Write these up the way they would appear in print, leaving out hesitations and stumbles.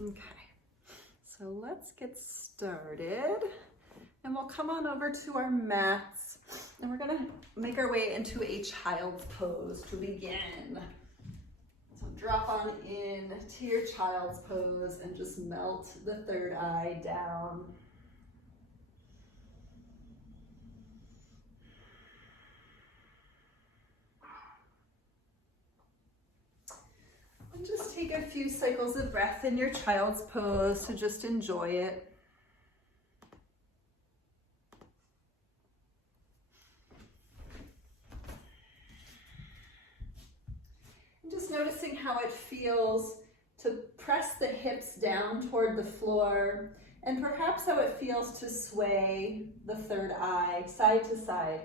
Okay, so let's get started. And we'll come on over to our mats and we're gonna make our way into a child's pose to begin. So drop on in to your child's pose and just melt the third eye down. And just take a few cycles of breath in your child's pose to just enjoy it. Just noticing how it feels to press the hips down toward the floor, and perhaps how it feels to sway the third eye side to side.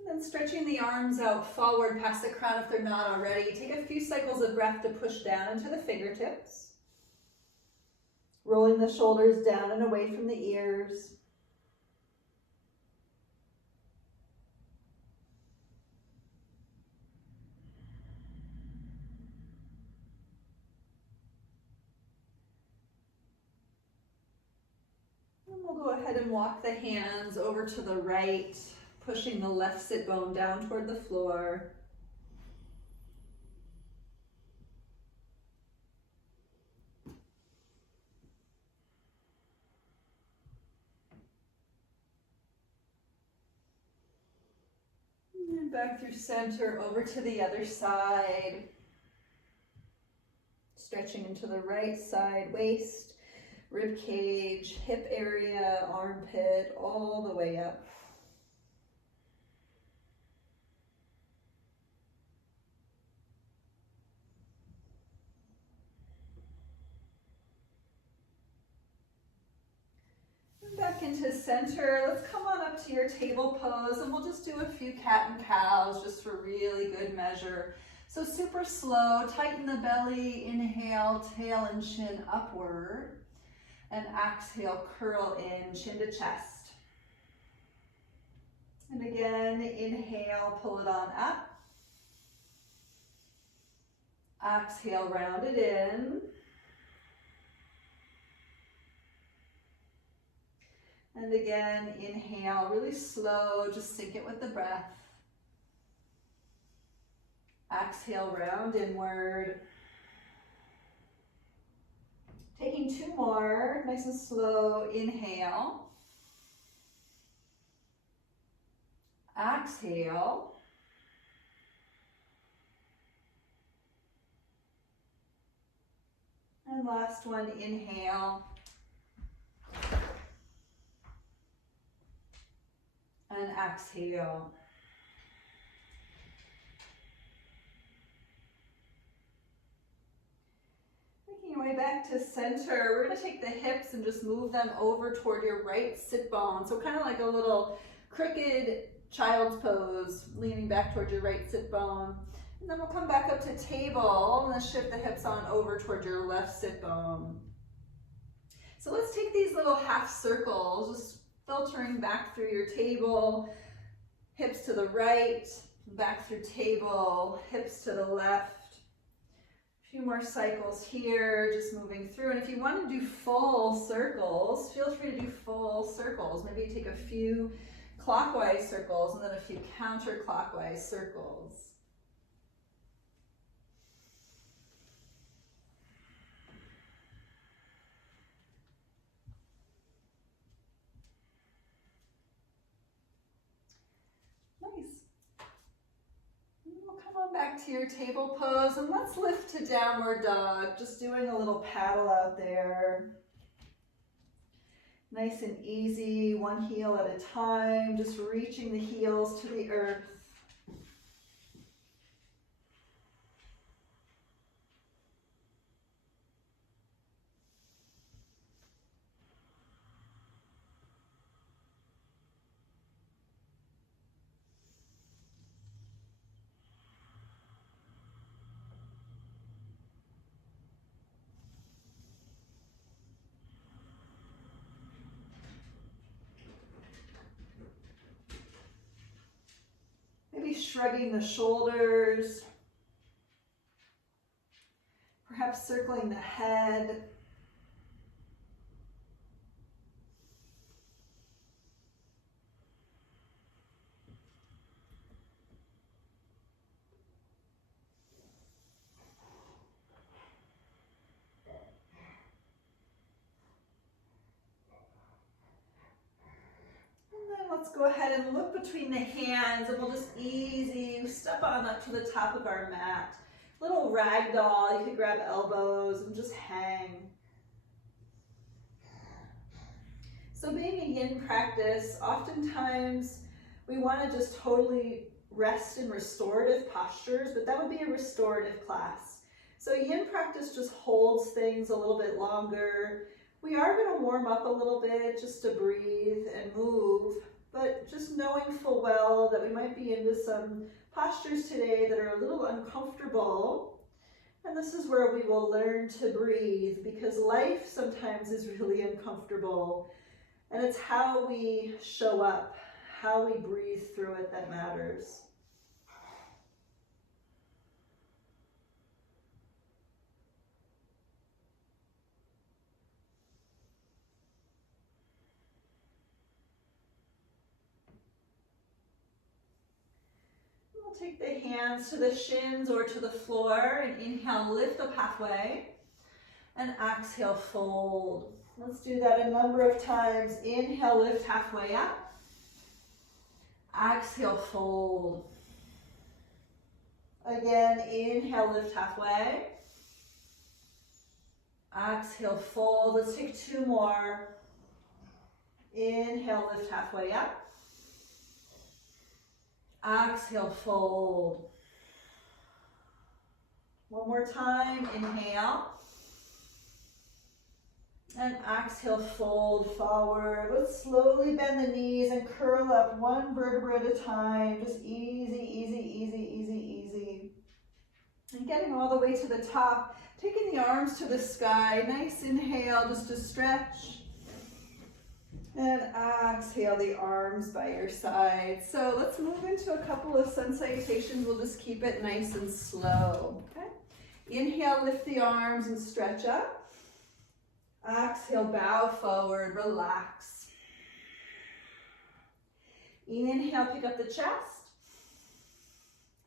And then stretching the arms out forward past the crown if they're not already. Take a few cycles of breath to push down into the fingertips. Rolling the shoulders down and away from the ears. And we'll go ahead and walk the hands over to the right, pushing the left sit bone down toward the floor. And back through center, over to the other side. Stretching into the right side, waist, rib cage, hip area, armpit, all the way up. Back into center. Let's come on up to your table pose and we'll just do a few cat and cows just for really good measure. So super slow, tighten the belly, inhale, tail and chin upward, and exhale, curl in, chin to chest. And again, inhale, pull it on up. Exhale, round it in. And again, inhale, really slow, just sink it with the breath. Exhale, round inward. Taking two more, nice and slow, inhale. Exhale. And last one, inhale. And exhale. Making your way back to center. We're going to take the hips and just move them over toward your right sit bone. So kind of like a little crooked child's pose, leaning back toward your right sit bone. And then we'll come back up to table and then shift the hips on over toward your left sit bone. So let's take these little half circles, just filtering back through your table, hips to the right, back through table, hips to the left. A few more cycles here, just moving through. And if you want to do full circles, feel free to do full circles. Maybe you take a few clockwise circles and then a few counterclockwise circles. Back to your table pose and let's lift to downward dog, just doing a little paddle out there. Nice and easy, one heel at a time, just reaching the heels to the earth. shrugging the shoulders, perhaps circling the head. Let's go ahead and look between the hands, and we'll just easy step on up to the top of our mat. Little ragdoll, you could grab elbows and just hang. So being a yin practice, oftentimes we want to just totally rest in restorative postures, but that would be a restorative class. So yin practice just holds things a little bit longer. We are going to warm up a little bit just to breathe and move, but just knowing full well that we might be into some postures today that are a little uncomfortable. And this is where we will learn to breathe, because life sometimes is really uncomfortable. And it's how we show up, how we breathe through it that matters. We'll take the hands to the shins or to the floor, and inhale, lift up halfway, and exhale, fold. Let's do that a number of times. Inhale, lift halfway up. Exhale, fold. Again, inhale, lift halfway. Exhale, fold. Let's take two more. Inhale, lift halfway up. Exhale, fold. One more time, inhale. And exhale, fold forward. Let's slowly bend the knees and curl up one vertebra at a time. Just easy, easy, easy, easy, easy. And getting all the way to the top, taking the arms to the sky. Nice inhale, just to stretch. And exhale, the arms by your side. So let's move into a couple of sun salutations. We'll just keep it nice and slow. Okay? Inhale, lift the arms and stretch up. Exhale, bow forward, relax. Inhale, pick up the chest.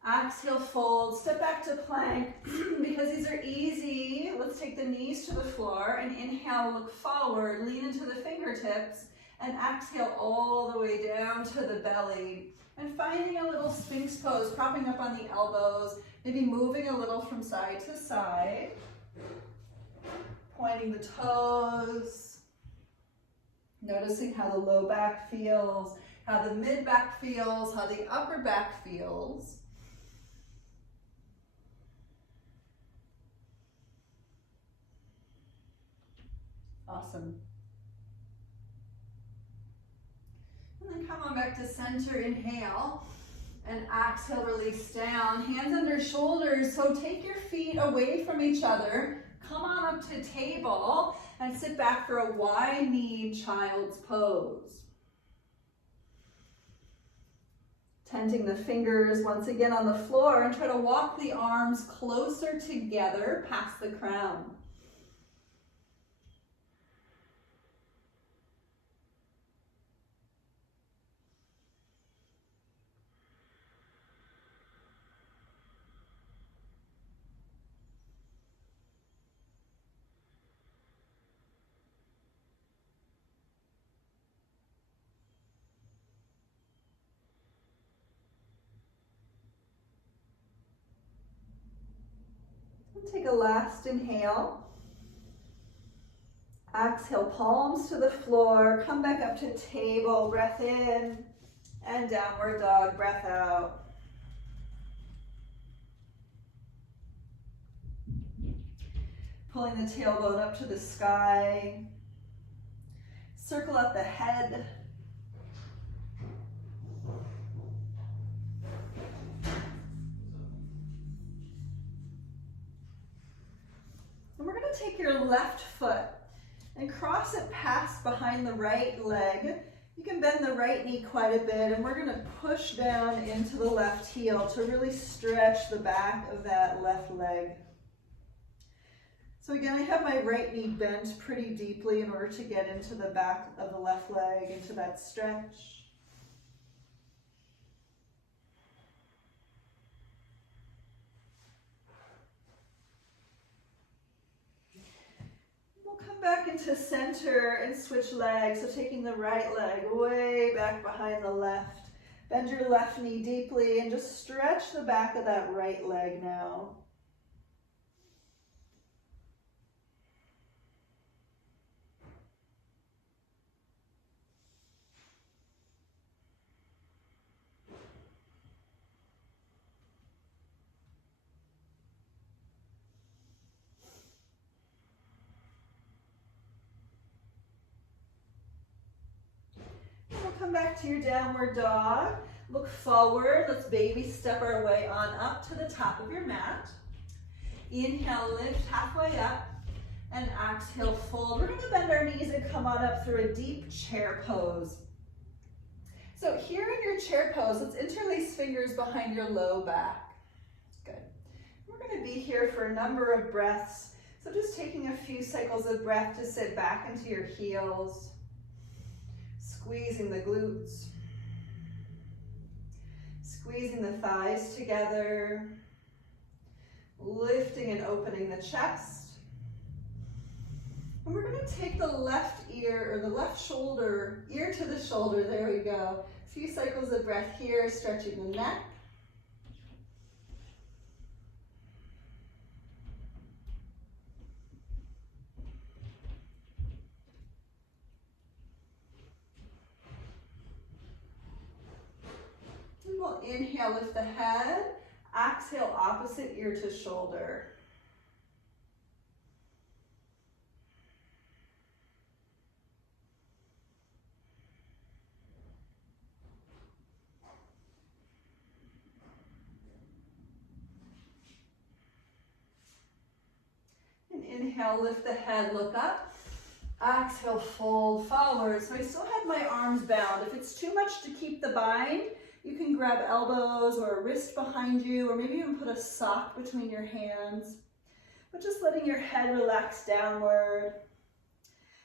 Exhale, fold, step back to plank. Because these are easy, let's take the knees to the floor and inhale, look forward, lean into the fingertips, and exhale all the way down to the belly. And finding a little Sphinx pose, propping up on the elbows, maybe moving a little from side to side. Pointing the toes, noticing how the low back feels, how the mid back feels, how the upper back feels. Awesome. And then come on back to center, inhale, and exhale, release down. Hands under shoulders, so take your feet away from each other. Come on up to table and sit back for a wide-kneed child's pose. Tenting the fingers once again on the floor, and try to walk the arms closer together past the crown. Take a last inhale. Exhale, palms to the floor. Come back up to table. Breath in and downward dog. Breath out. Pulling the tailbone up to the sky. Circle up the head. And we're going to take your left foot and cross it past behind the right leg. You can bend the right knee quite a bit, and we're going to push down into the left heel to really stretch the back of that left leg. So again, I have my right knee bent pretty deeply in order to get into the back of the left leg, into that stretch. Back into center and switch legs. So taking the right leg way back behind the left. Bend your left knee deeply and just stretch the back of that right leg now. Come back to your downward dog. Look forward. Let's baby step our way on up to the top of your mat. Inhale, lift halfway up, and exhale, fold. We're going to bend our knees and come on up through a deep chair pose. So here in your chair pose, let's interlace fingers behind your low back. Good. We're going to be here for a number of breaths. So just taking a few cycles of breath to sit back into your heels. Squeezing the glutes, squeezing the thighs together, lifting and opening the chest. And we're going to take the left ear, or the left shoulder, ear to the shoulder, there we go. A few cycles of breath here, stretching the neck. We'll inhale, lift the head. Exhale, opposite ear to shoulder. And inhale, lift the head, look up. Exhale, fold forward. So I still have my arms bound. If it's too much to keep the bind, you can grab elbows or a wrist behind you, or maybe even put a sock between your hands. But just letting your head relax downward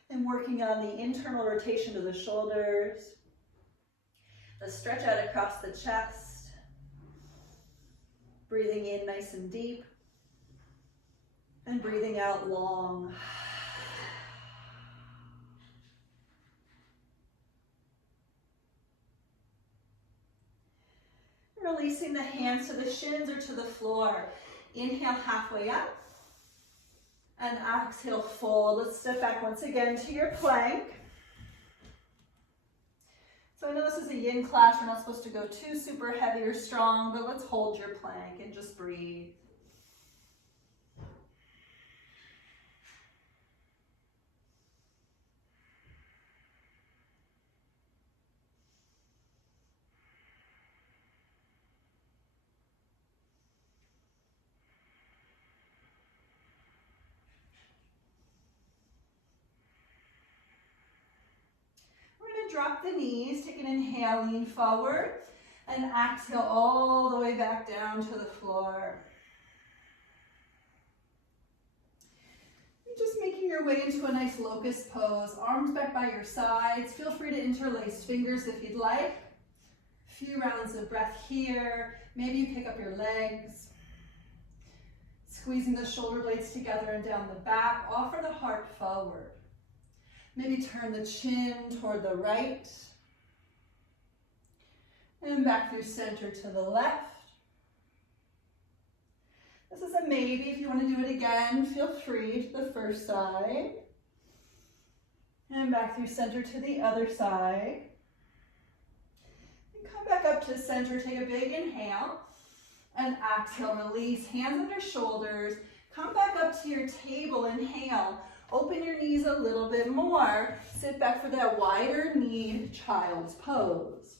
and working on the internal rotation of the shoulders. The stretch out across the chest. Breathing in nice and deep. And breathing out long. Releasing the hands to the shins or to the floor. Inhale, halfway up. And exhale, fold. Let's step back once again to your plank. So I know this is a yin class. We're not supposed to go too super heavy or strong, but let's hold your plank and just breathe. Drop the knees, take an inhale, lean forward, and exhale all the way back down to the floor. You're just making your way into a nice locust pose, arms back by your sides. Feel free to interlace fingers if you'd like. A few rounds of breath here. Maybe you pick up your legs, squeezing the shoulder blades together and down the back. Offer the heart forward. Maybe turn the chin toward the right. And back through center to the left. This is a maybe. If you want to do it again, feel free to the first side. And back through center to the other side. And come back up to center. Take a big inhale. And exhale, release. Hands under shoulders. Come back up to your table. Inhale. Open your knees a little bit more. Sit back for that wider kneed child's pose.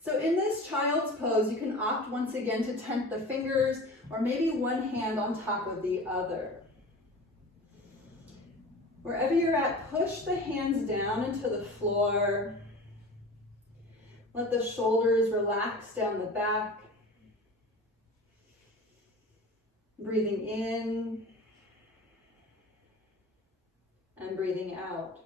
So in this child's pose, you can opt once again to tent the fingers, or maybe one hand on top of the other. Wherever you're at, push the hands down into the floor. Let the shoulders relax down the back. Breathing in and breathing out.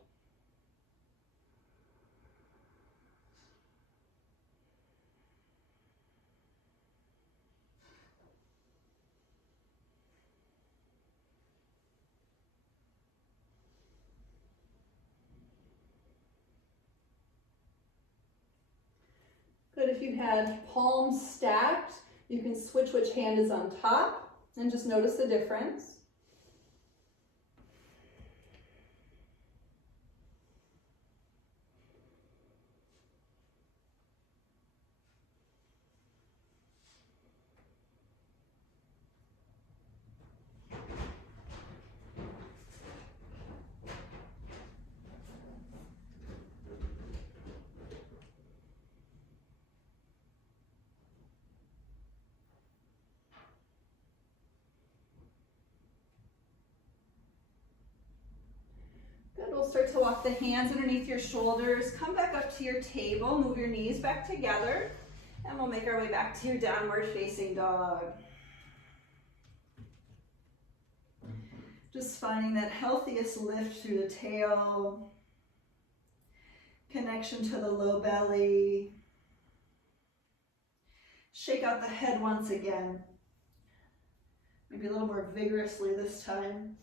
Good, if you had palms stacked, you can switch which hand is on top and just notice the difference. Good, we'll start to walk the hands underneath your shoulders. Come back up to your table, move your knees back together, and we'll make our way back to your downward facing dog. Just finding that healthiest lift through the tail, connection to the low belly. Shake out the head once again. Maybe a little more vigorously this time.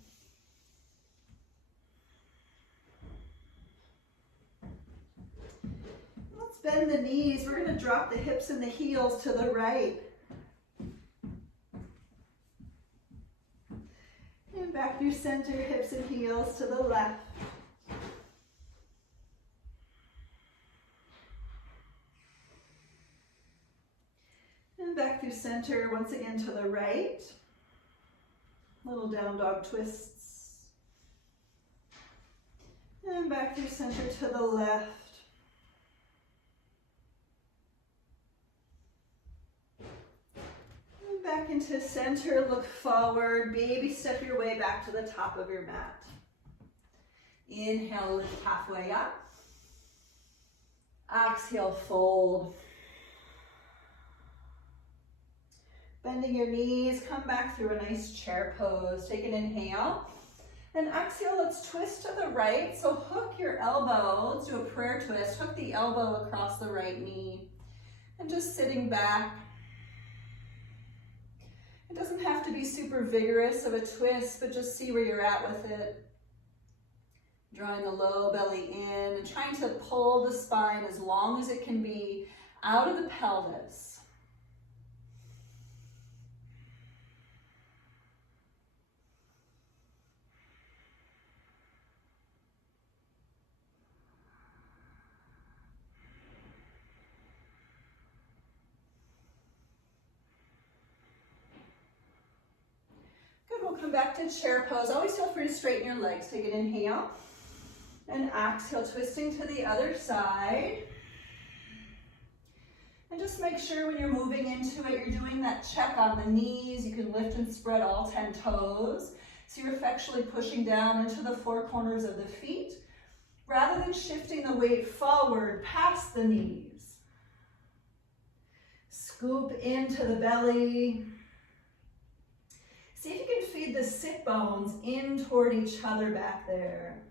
Let's bend the knees. We're going to drop the hips and the heels to the right. And back through center, hips and heels to the left. And back through center, once again to the right. Little down dog twists. And back through center to the left. And back into center, look forward, baby step your way back to the top of your mat. Inhale, lift halfway up. Exhale, fold. Bending your knees, come back through a nice chair pose. Take an inhale. And exhale, let's twist to the right. So hook your elbow, let's do a prayer twist. Hook the elbow across the right knee. And just sitting back. It doesn't have to be super vigorous of a twist, but just see where you're at with it. Drawing the low belly in and trying to pull the spine as long as it can be out of the pelvis. We'll come back to chair pose. Always feel free to straighten your legs. Take an inhale and exhale, twisting to the other side. And just make sure when you're moving into it, you're doing that check on the knees. You can lift and spread all 10 toes. So you're effectually pushing down into the four corners of the feet rather than shifting the weight forward past the knees. Scoop into the belly. See if you can feed the sit bones in toward each other back there.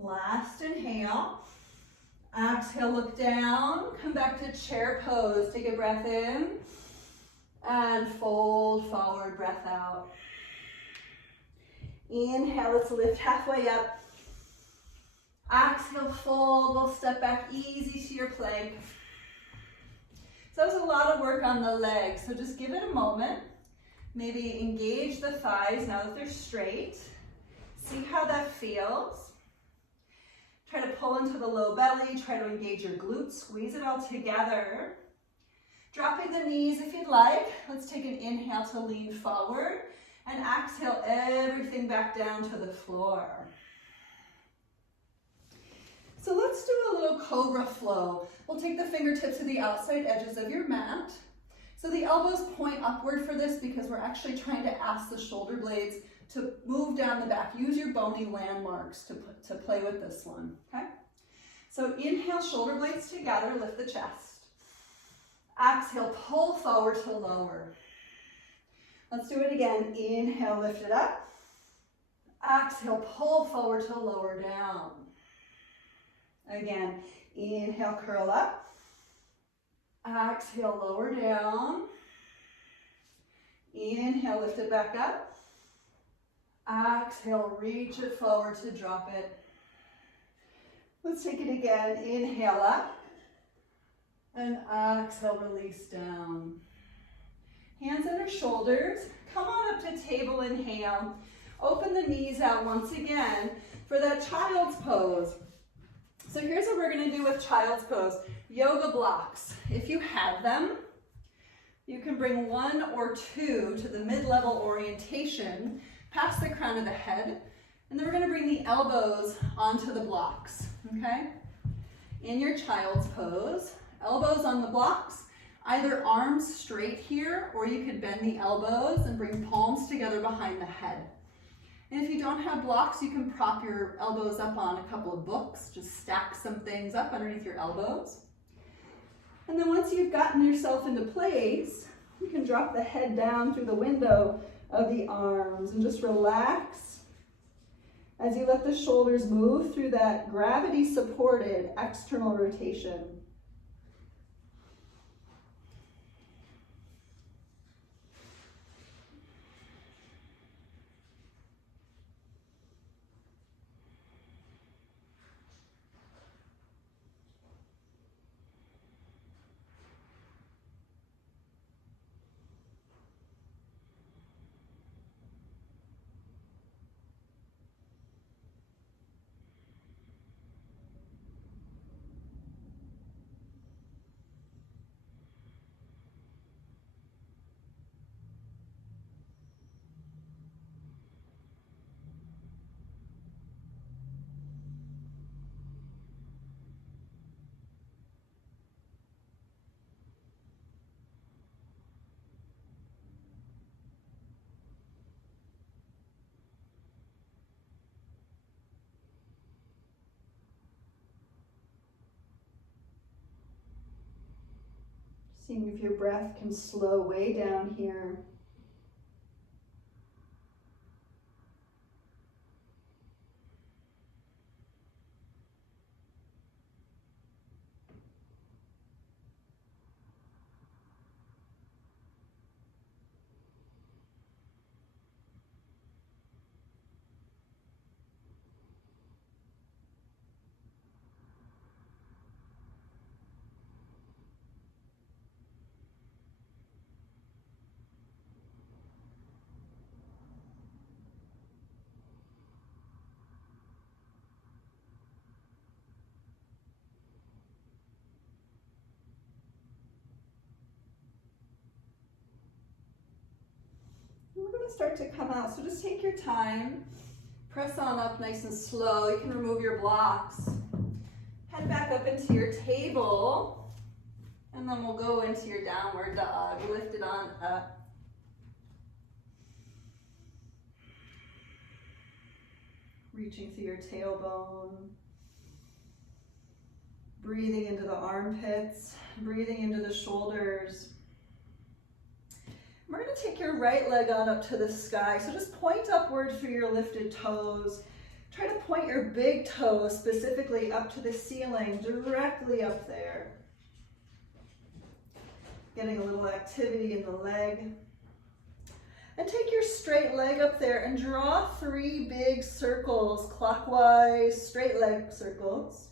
Last inhale. Exhale, look down. Come back to chair pose. Take a breath in. And fold forward, breath out. Inhale, let's lift halfway up. Exhale, fold. We'll step back easy to your plank. So that was a lot of work on the legs. So just give it a moment. Maybe engage the thighs now that they're straight. See how that feels. Try to pull into the low belly. Try to engage your glutes. Squeeze it all together. Dropping the knees if you'd like. Let's take an inhale to lean forward and exhale everything back down to the floor. So let's do a little Cobra Flow. We'll take the fingertips to the outside edges of your mat. So the elbows point upward for this because we're actually trying to ask the shoulder blades to move down the back. Use your bony landmarks to play with this one, okay? So inhale, shoulder blades together, lift the chest. Exhale, pull forward to lower. Let's do it again. Inhale, lift it up. Exhale, pull forward to lower down. Again, inhale, curl up. Exhale, lower down. Inhale, lift it back up. Exhale, reach it forward to drop it. Let's take it again. Inhale up. And exhale, release down. Hands under shoulders. Come on up to table, inhale. Open the knees out once again for that child's pose. So here's what we're going to do with child's pose. Yoga blocks. If you have them, you can bring one or two to the mid-level orientation, past the crown of the head, and then we're going to bring the elbows onto the blocks, okay? In your child's pose, elbows on the blocks, either arms straight here, or you could bend the elbows and bring palms together behind the head. And if you don't have blocks, you can prop your elbows up on a couple of books. Just stack some things up underneath your elbows. And then once you've gotten yourself into place, you can drop the head down through the window of the arms and just relax as you let the shoulders move through that gravity-supported external rotation. Seeing if your breath can slow way down here. We're going to start to come out, so just take your time. Press on up nice and slow. You can remove your blocks. Head back up into your table, and then we'll go into your downward dog. Lift it on up. Reaching through your tailbone. Breathing into the armpits, breathing into the shoulders. We're going to take your right leg on up to the sky. So just point upward through your lifted toes. Try to point your big toe specifically up to the ceiling, directly up there. Getting a little activity in the leg. And take your straight leg up there and draw 3 big circles, clockwise, straight leg circles.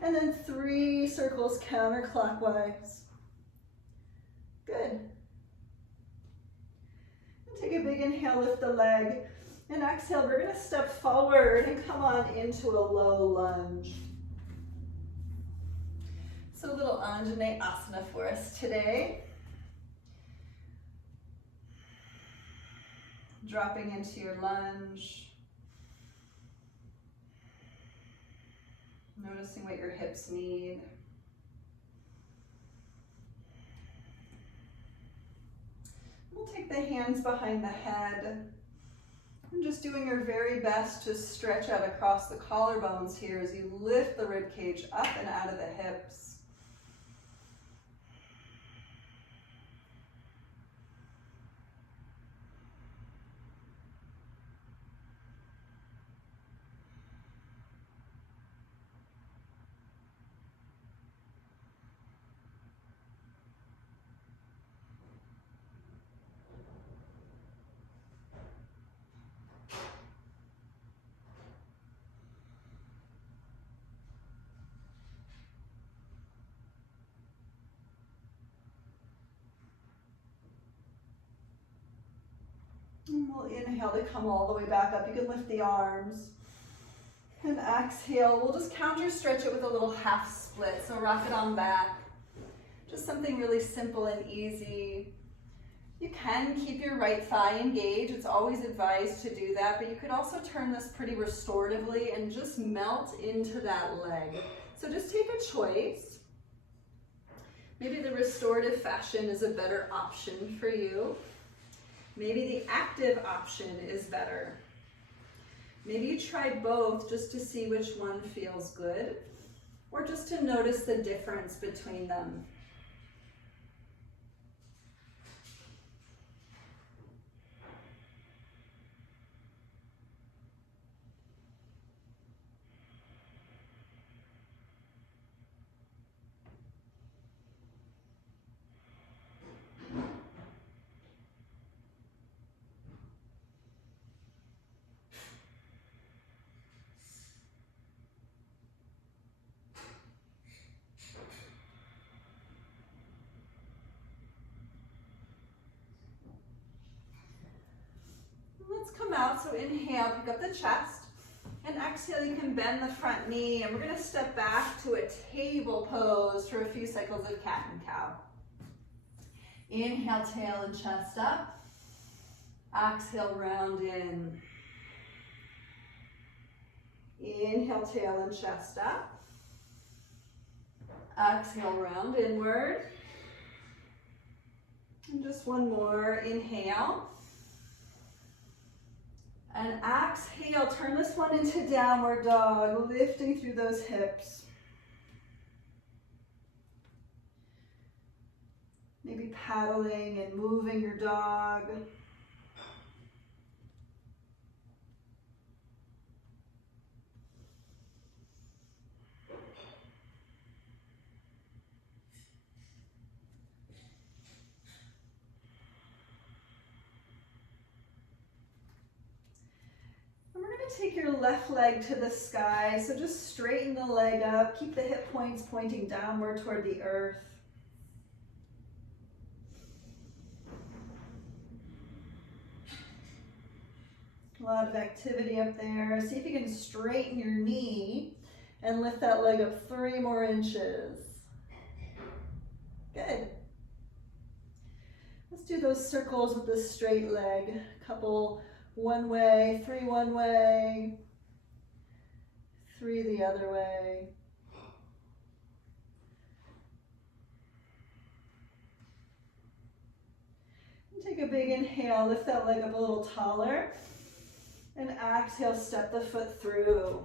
And then 3 circles counterclockwise. Good. Take a big inhale, lift the leg, and exhale. We're going to step forward and come on into a low lunge. So a little Anjane Asana for us today. Dropping into your lunge. Noticing what your hips need. We'll take the hands behind the head. And just doing your very best to stretch out across the collarbones here as you lift the rib cage up and out of the hips. And we'll inhale to come all the way back up. You can lift the arms. And exhale, we'll just counter stretch it with a little half split. So rock it on back. Just something really simple and easy. You can keep your right thigh engaged. It's always advised to do that, but you could also turn this pretty restoratively and just melt into that leg. So just take a choice. Maybe the restorative fashion is a better option for you. Maybe the active option is better. Maybe you try both just to see which one feels good, or just to notice the difference between them. Let's come out, so inhale, pick up the chest, and exhale, you can bend the front knee, and we're gonna step back to a table pose for a few cycles of cat and cow. Inhale, tail and chest up. Exhale, round in. Inhale, tail and chest up. Exhale, round inward. And just one more, inhale. And exhale, turn this one into downward dog, lifting through those hips. Maybe paddling and moving your dog. Take your left leg to the sky, so just straighten the leg up, keep the hip points pointing downward toward the earth. A lot of activity up there. See if you can straighten your knee and lift that leg up 3 more inches. Good. Let's do those circles with the straight leg. A couple one way, 3 one way, 3 the other way. And take a big inhale, lift that leg up a little taller. And exhale, step the foot through.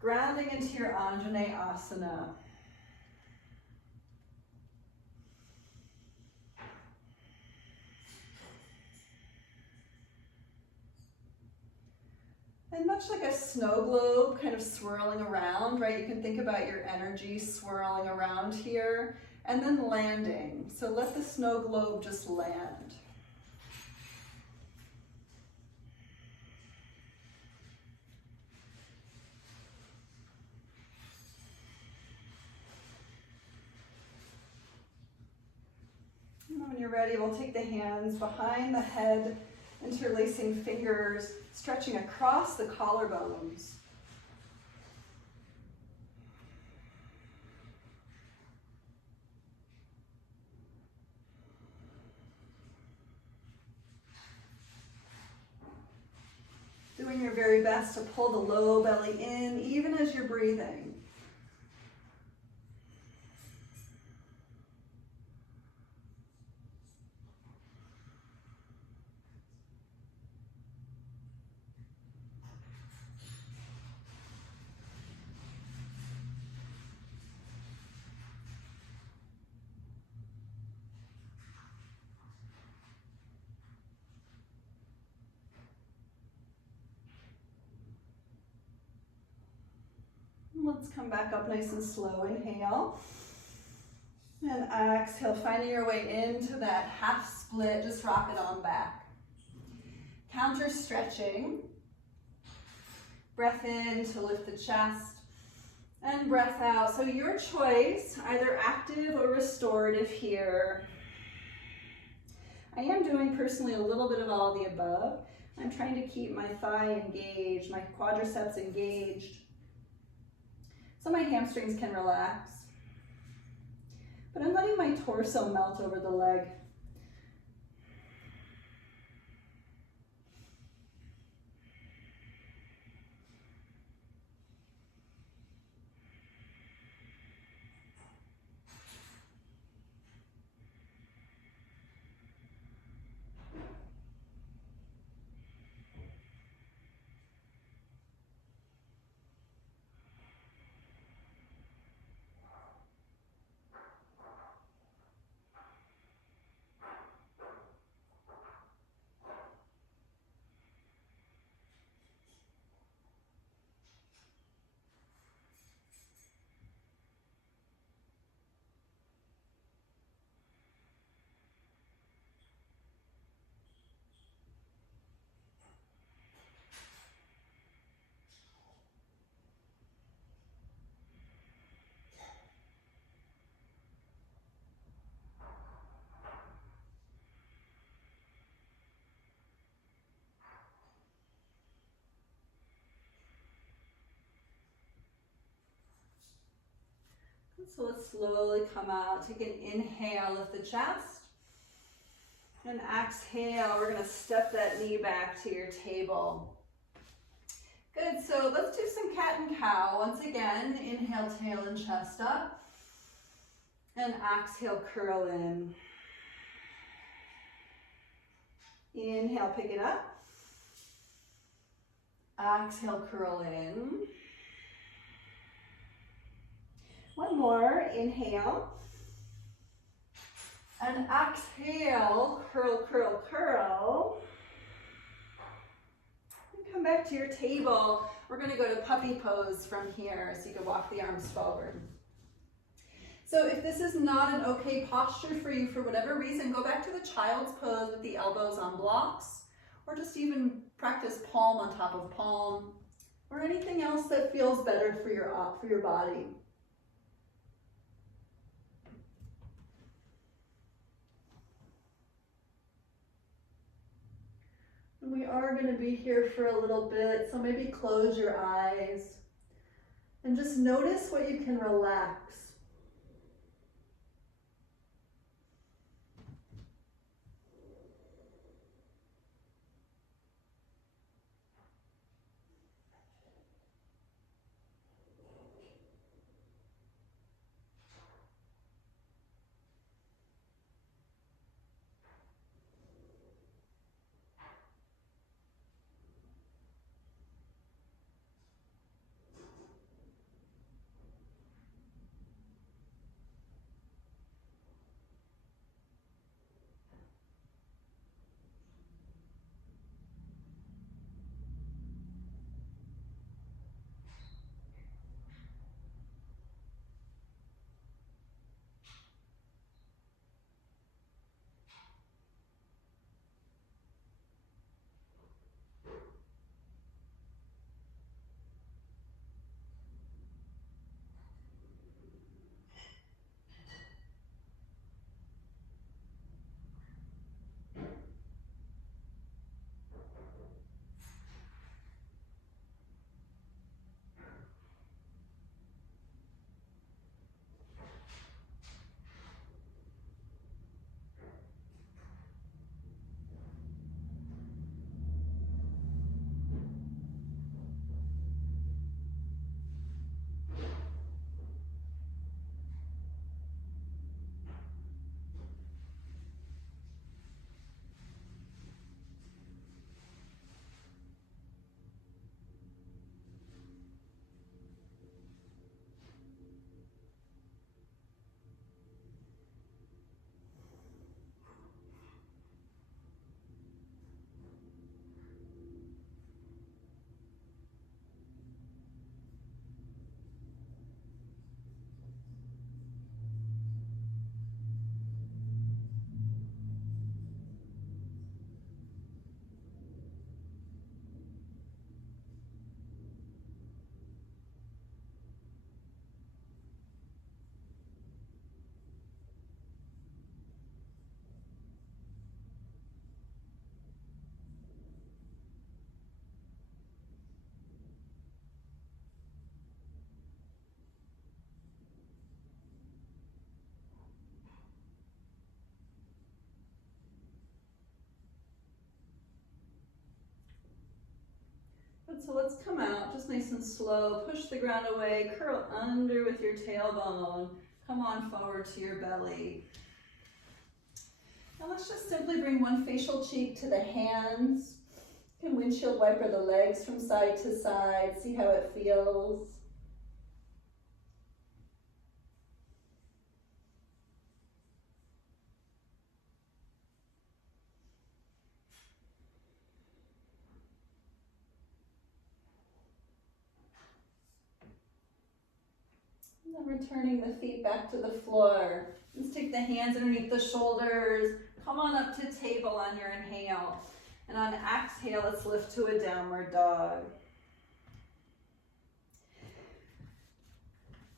Grounding into your Anjaneyasana. And much like a snow globe kind of swirling around, right? You can think about your energy swirling around here and then landing. So let the snow globe just land. And when you're ready, we'll take the hands behind the head, interlacing fingers, stretching across the collarbones. Do doing your very best to pull the low belly in, even as you're breathing. Let's come back up nice and slow. Inhale. And exhale, finding your way into that half split. Just rock it on back. Counter stretching. Breath in to lift the chest. And breath out. So your choice, either active or restorative here. I am doing personally a little bit of all of the above. I'm trying to keep my thigh engaged, my quadriceps engaged, so my hamstrings can relax. But I'm letting my torso melt over the leg. So let's slowly come out. Take an inhale, lift the chest. And exhale, we're gonna step that knee back to your table. Good, so let's do some cat and cow. Once again, inhale, tail and chest up. And exhale, curl in. Inhale, pick it up. Exhale, curl in. One more, inhale. And exhale, curl, curl, curl. And come back to your table. We're gonna go to puppy pose from here, so you can walk the arms forward. So if this is not an okay posture for you for whatever reason, go back to the child's pose with the elbows on blocks, or just even practice palm on top of palm, or anything else that feels better for your body. We are going to be here for a little bit, so maybe close your eyes and just notice what you can relax. Good, so let's come out, just nice and slow. Push the ground away, curl under with your tailbone. Come on forward to your belly. Now let's just simply bring one facial cheek to the hands. You can windshield wiper the legs from side to side. See how it feels. And then returning the feet back to the floor. Let's take the hands underneath the shoulders. Come on up to table on your inhale. And on exhale, let's lift to a downward dog.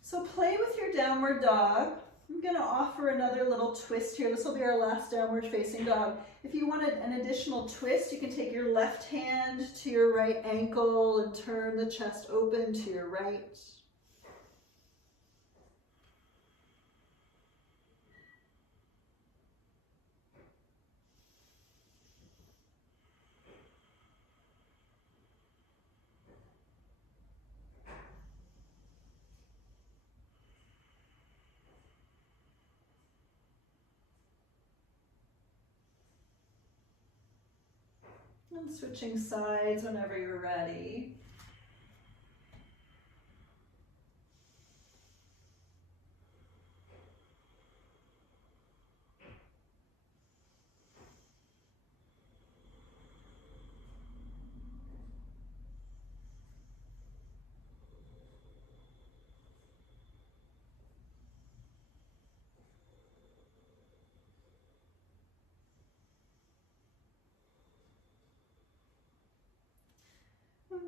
So play with your downward dog. I'm going to offer another little twist here. This will be our last downward facing dog. If you wanted an additional twist, you can take your left hand to your right ankle and turn the chest open to your right. And switching sides whenever you're ready.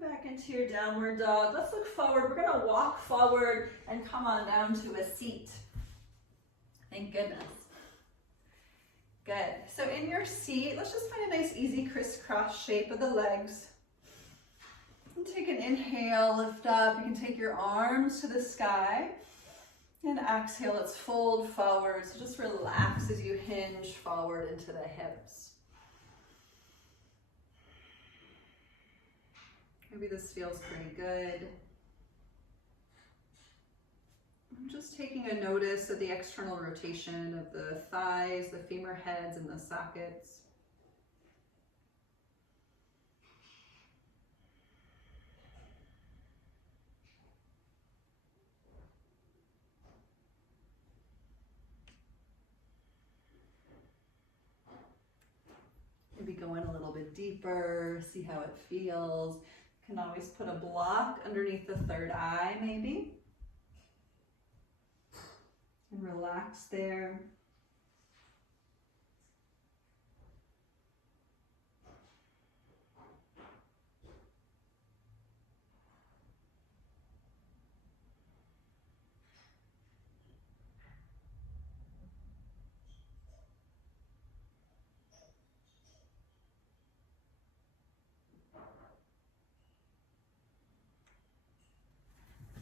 Back into your downward dog. Let's look forward. We're going to walk forward and come on down to a seat. Thank goodness. Good. So in your seat, let's just find a nice easy crisscross shape of the legs. And take an inhale, lift up. You can take your arms to the sky. And exhale, let's fold forward. So just relax as you hinge forward into the hips. Maybe this feels pretty good. I'm just taking a notice of the external rotation of the thighs, the femur heads, and the sockets. Maybe go in a little bit deeper, see how it feels. Can always put a block underneath the third eye, maybe. And relax there.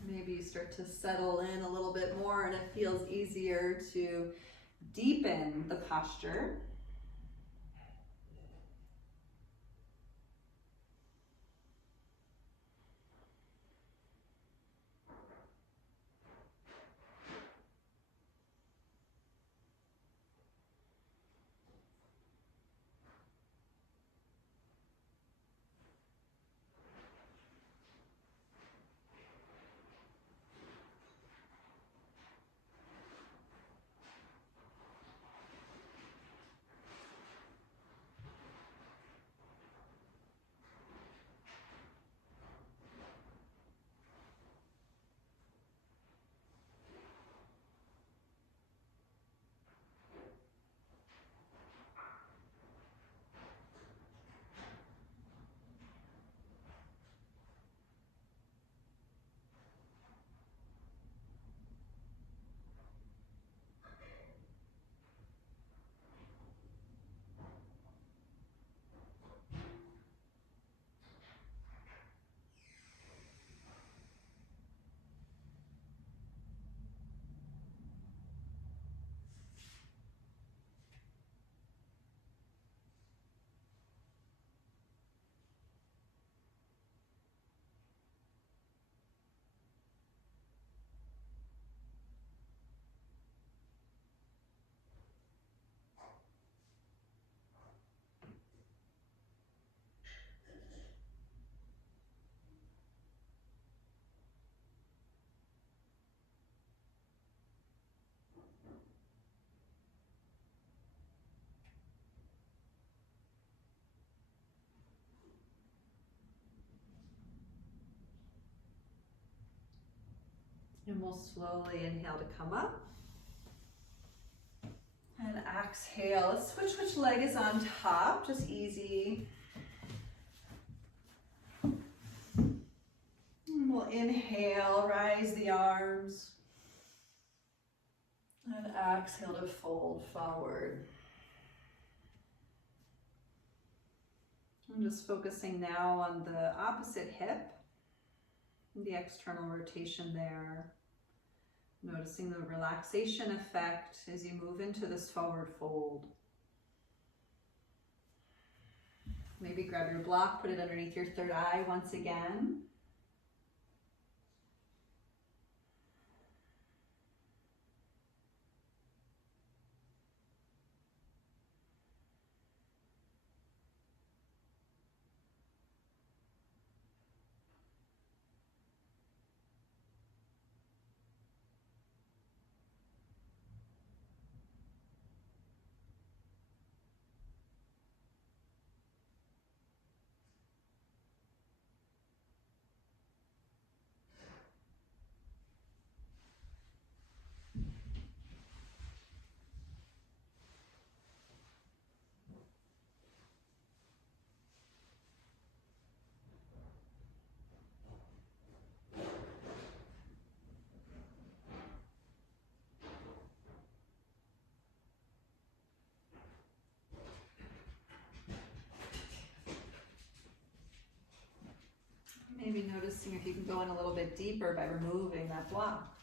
Maybe you start to settle in a little bit more and it feels easier to deepen the posture. And we'll slowly inhale to come up. And exhale. Let's switch which leg is on top, just easy. And we'll inhale, rise the arms. And exhale to fold forward. I'm just focusing now on the opposite hip, the external rotation there. Noticing the relaxation effect as you move into this forward fold. Maybe grab your block, put it underneath your third eye once again. Maybe noticing if you can go in a little bit deeper by removing that block.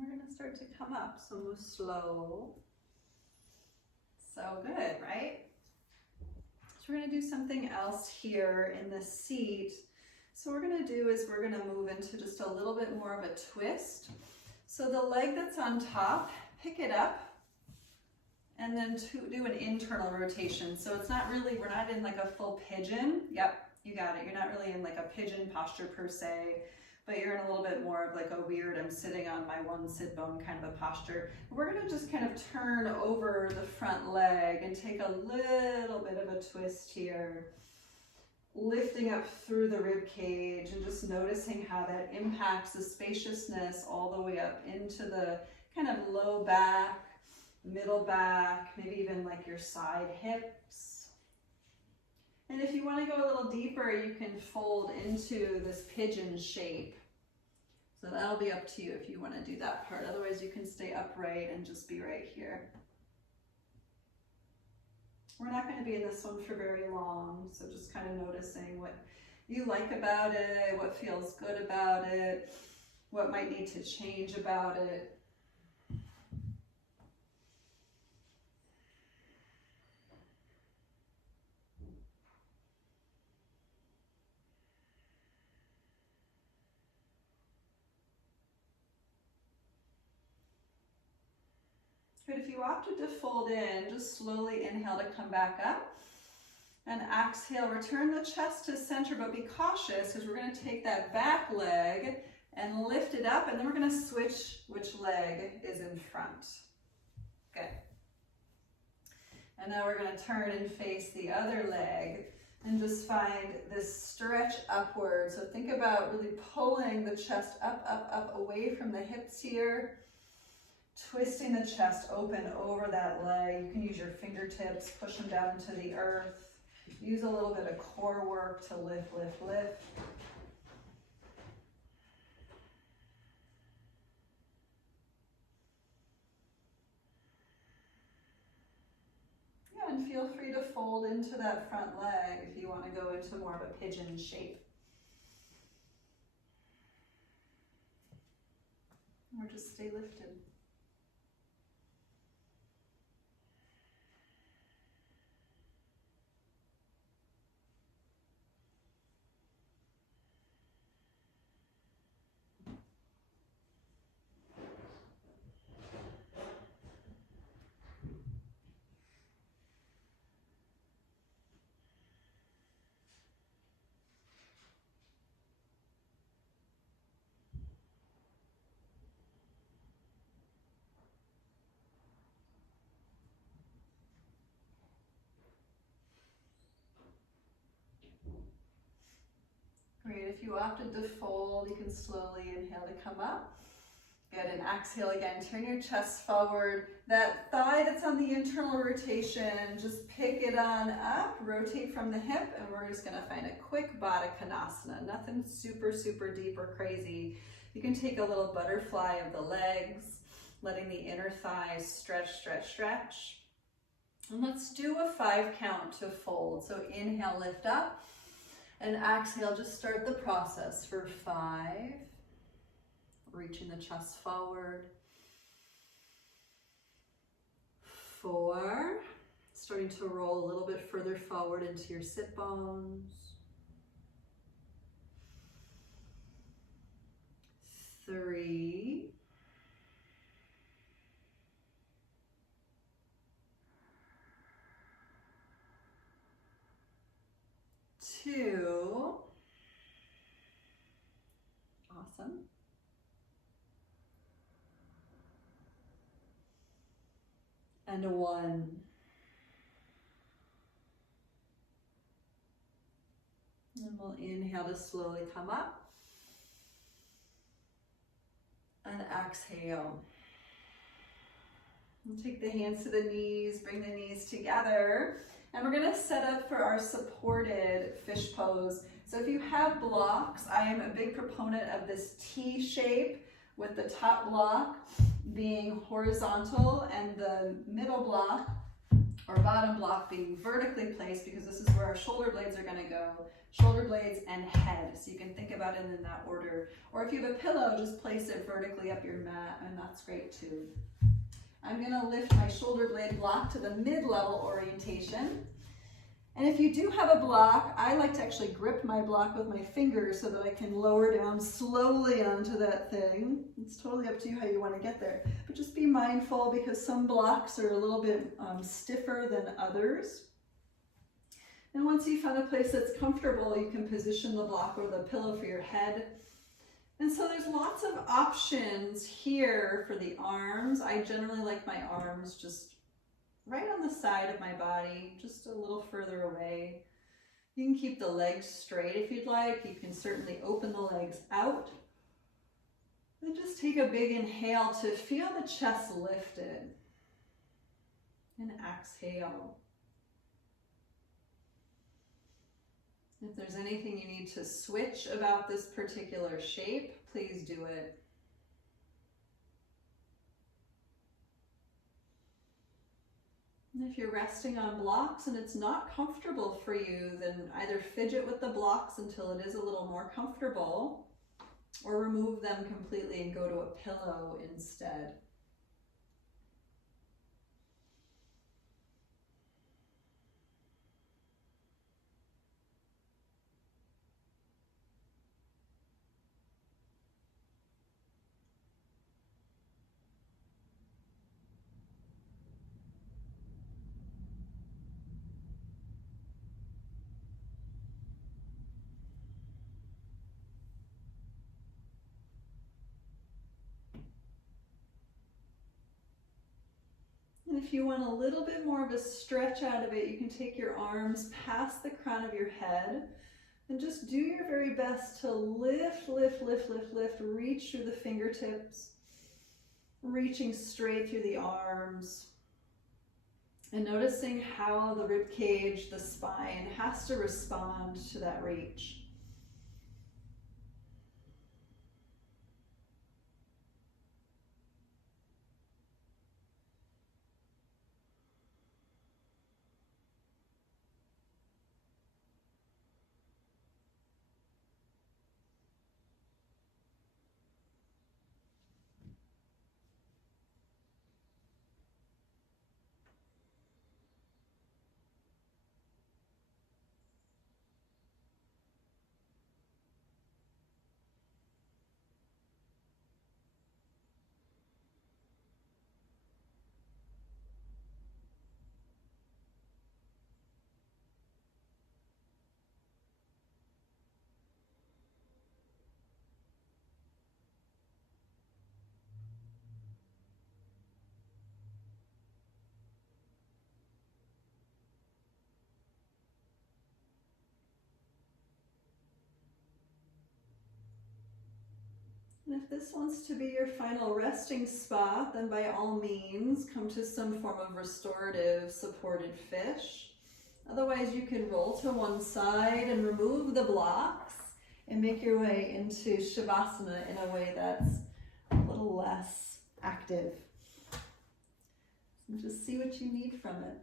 We're going to start to come up, so move slow. So good, right? So we're going to do something else here in the seat. So what we're going to do is we're going to move into just a little bit more of a twist. So the leg that's on top, pick it up and then do an internal rotation. So it's not really, we're not in like a full pigeon. Yep, you got it. You're not really in like a pigeon posture per se, but you're in a little bit more of like a weird, I'm sitting on my one sit bone kind of a posture. We're gonna just kind of turn over the front leg and take a little bit of a twist here, lifting up through the rib cage and just noticing how that impacts the spaciousness all the way up into the kind of low back, middle back, maybe even like your side hips. And if you want to go a little deeper, you can fold into this pigeon shape. So that'll be up to you if you want to do that part. Otherwise, you can stay upright and just be right here. We're not going to be in this one for very long, so just kind of noticing what you like about it, what feels good about it, what might need to change about it. Good. If you opted to fold in, just slowly inhale to come back up. And exhale, return the chest to center, but be cautious because we're going to take that back leg and lift it up, and then we're going to switch which leg is in front. Good. And now we're going to turn and face the other leg and just find this stretch upward. So think about really pulling the chest up, up, up away from the hips here. Twisting the chest open over that leg. You can use your fingertips, push them down into the earth. Use a little bit of core work to lift, lift, lift. Yeah, and feel free to fold into that front leg if you want to go into more of a pigeon shape. Or just stay lifted. Great, if you opted to fold, you can slowly inhale to come up. Good, and exhale again, turn your chest forward. That thigh that's on the internal rotation, just pick it on up, rotate from the hip, and we're just gonna find a quick Baddha Konasana. Nothing super, super deep or crazy. You can take a little butterfly of the legs, letting the inner thighs stretch, stretch, stretch. And let's do a 5 count to fold. So inhale, lift up. And exhale, just start the process for 5, reaching the chest forward. 4, starting to roll a little bit further forward into your sit bones. 3, 2, awesome. And 1. And we'll inhale to slowly come up. And exhale. We'll take the hands to the knees, bring the knees together. And we're gonna set up for our supported fish pose. So if you have blocks, I am a big proponent of this T shape with the top block being horizontal and the middle block or bottom block being vertically placed, because this is where our shoulder blades are gonna go. Shoulder blades and head, so you can think about it in that order. Or if you have a pillow, just place it vertically up your mat, and that's great too. I'm gonna lift my shoulder blade block to the mid-level orientation. And if you do have a block, I like to actually grip my block with my fingers so that I can lower down slowly onto that thing. It's totally up to you how you want to get there. But just be mindful, because some blocks are a little bit stiffer than others. And once you find a place that's comfortable, you can position the block or the pillow for your head. And so there's lots of options here for the arms. I generally like my arms just right on the side of my body, just a little further away. You can keep the legs straight if you'd like. You can certainly open the legs out. Then just take a big inhale to feel the chest lifted. And exhale. If there's anything you need to switch about this particular shape, please do it. And if you're resting on blocks and it's not comfortable for you, then either fidget with the blocks until it is a little more comfortable, or remove them completely and go to a pillow instead. if you want a little bit more of a stretch out of it, you can take your arms past the crown of your head and just do your very best to lift, lift, lift, lift, lift, reach through the fingertips, reaching straight through the arms, and noticing how the rib cage, the spine, has to respond to that reach. And if this wants to be your final resting spot, then by all means, come to some form of restorative supported fish. Otherwise, you can roll to one side and remove the blocks and make your way into Shavasana in a way that's a little less active. And just see what you need from it.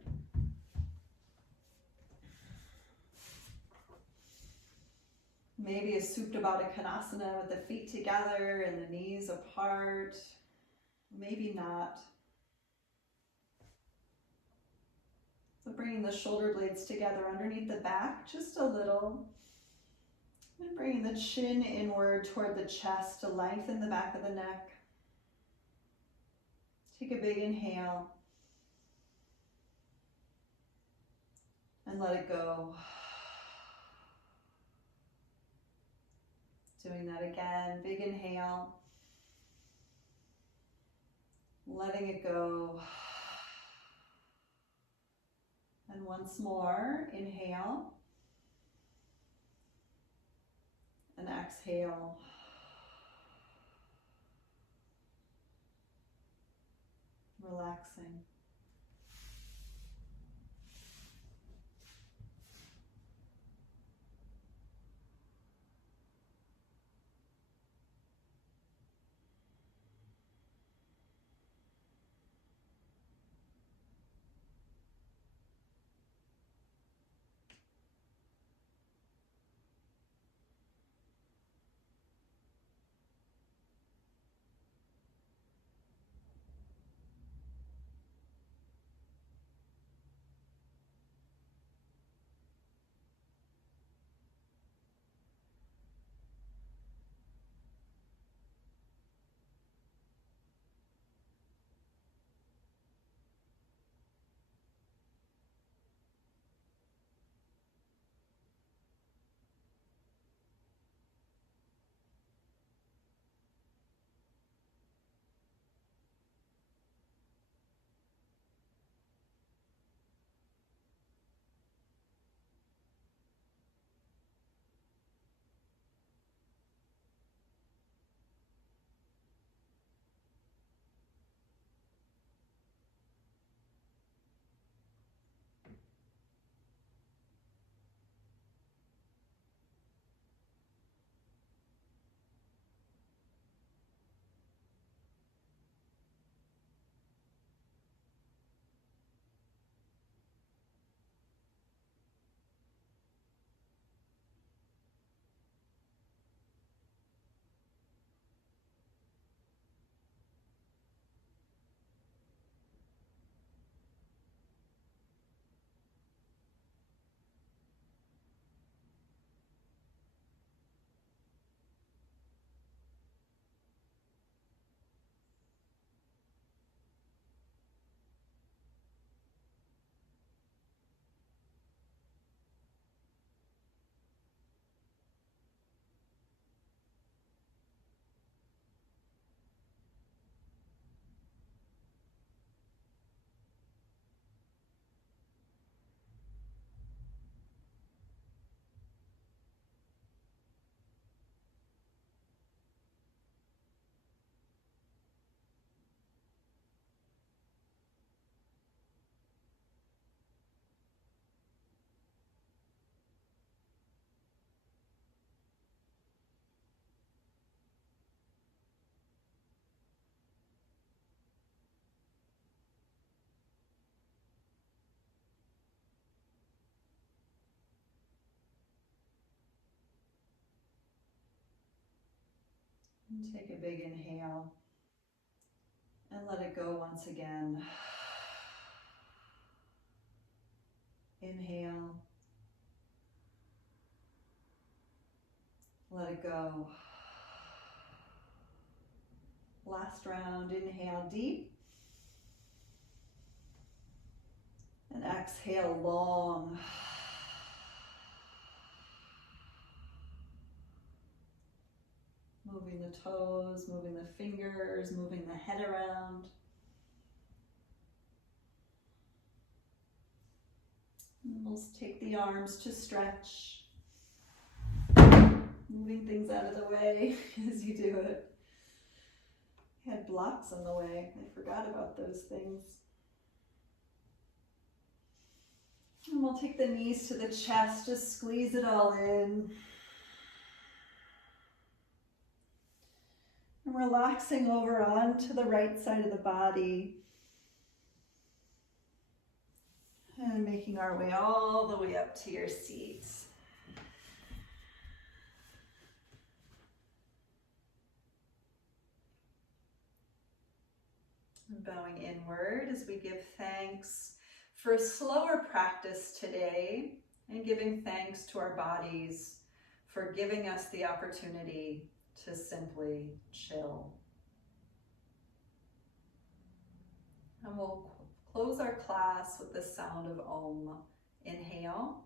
Maybe a Supta Baddha Konasana with the feet together and the knees apart. Maybe not. So bringing the shoulder blades together underneath the back just a little. And bringing the chin inward toward the chest to lengthen the back of the neck. Take a big inhale. And let it go. Doing that again, big inhale, letting it go. And once more, inhale and exhale. Relaxing. And take a big inhale and let it go once again. Inhale. Let it go. Last round, inhale deep. And exhale long. Moving the toes, moving the fingers, moving the head around. And we'll take the arms to stretch. Moving things out of the way as you do it. I had blocks in the way. I forgot about those things. And we'll take the knees to the chest, just squeeze it all in. And relaxing over onto the right side of the body. And making our way all the way up to your seats. And bowing inward as we give thanks for a slower practice today, and giving thanks to our bodies for giving us the opportunity to simply chill. And we'll close our class with the sound of Om. Inhale.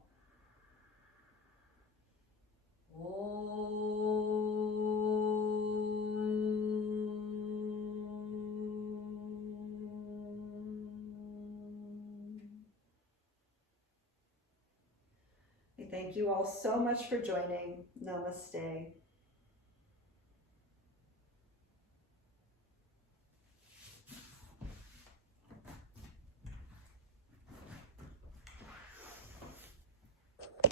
We thank you all so much for joining. Namaste.